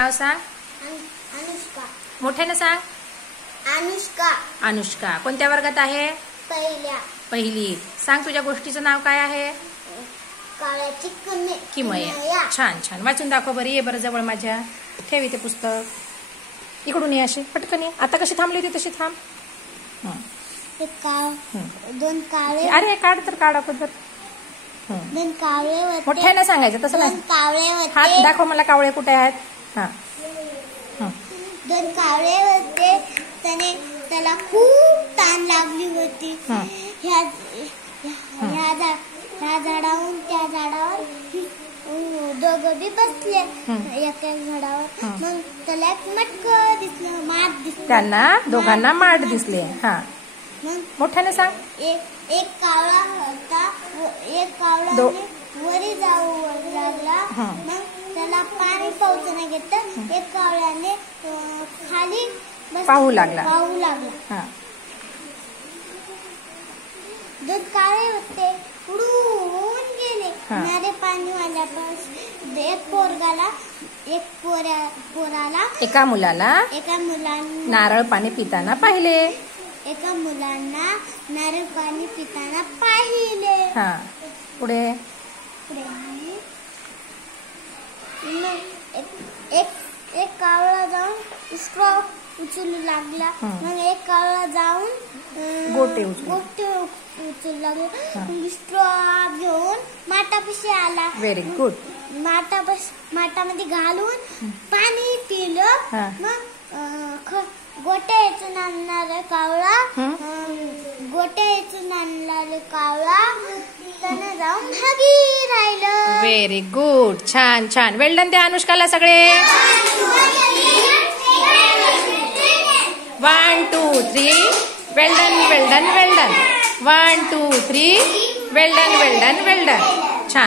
नाव सांग. अनुष्का. मोठ्यानं सांग. अनुष्का. अनुष्का कोणत्या वर्गात आहे? पहिली. सांग तुझ्या गोष्टीचं नाव काय आहे? काळ्याची किमया. छान छान वाचून दाखव बरं. ये बरं जवळ माझ्या. ठेवी ते पुस्तक. इकडून ये अशी पटकन ये. आता कशी थांबली होती तशी थांब. दोन कावळे. अरे काढ तर काढ अगोदर. दोन कावळे होते. मोठ्यानं सांगायचं तसं दोन नाही. कावळे होते. हात दाखव मला कावळे कुठे आहेत. हा दोन कावळे होते. त्याला खूप ताण लागली होती. ह्या झाडावरून त्या झाडावर दोघं बी बसले एका झाडावर. मग त्याला एक मटकं दिसलं, माठ दिसलं. त्यांना दोघांना माठ दिसले. हा मग मोठ्याने सांग. एक कावळा होता. एक कावळा वरी जाऊ लागला. मग त्याला पाणी पावचं नाही घेतलं. एक कावळ्याने खाली पाहू लागला. दोन कावळे होते. उडून गेले. नारे पाणी वाल्यापासून एका मुलाला नारळ पाणी पिताना पाहिले. एका मुलांना नारळ पाणी पिताना पाहिले. पुढे एक कावळा जाऊन स्ट्रॉ उचलू लागला. मग एक कावळा जाऊन गोटे उचलू लागला. स्ट्रॉ घेऊन माठापाशी आला. Very good. माठामध्ये घालून पाणी पिलं. मग गोट्या येचून आणणारे कावळा त्याने जाऊन भागी राहिलं. Very good. छान छान. वेल्डन त्या अनुष्काला सगळे. 1 2 3 well done well done well done. 1 2 3 well done well done well done.